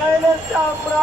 তাহলে আমরা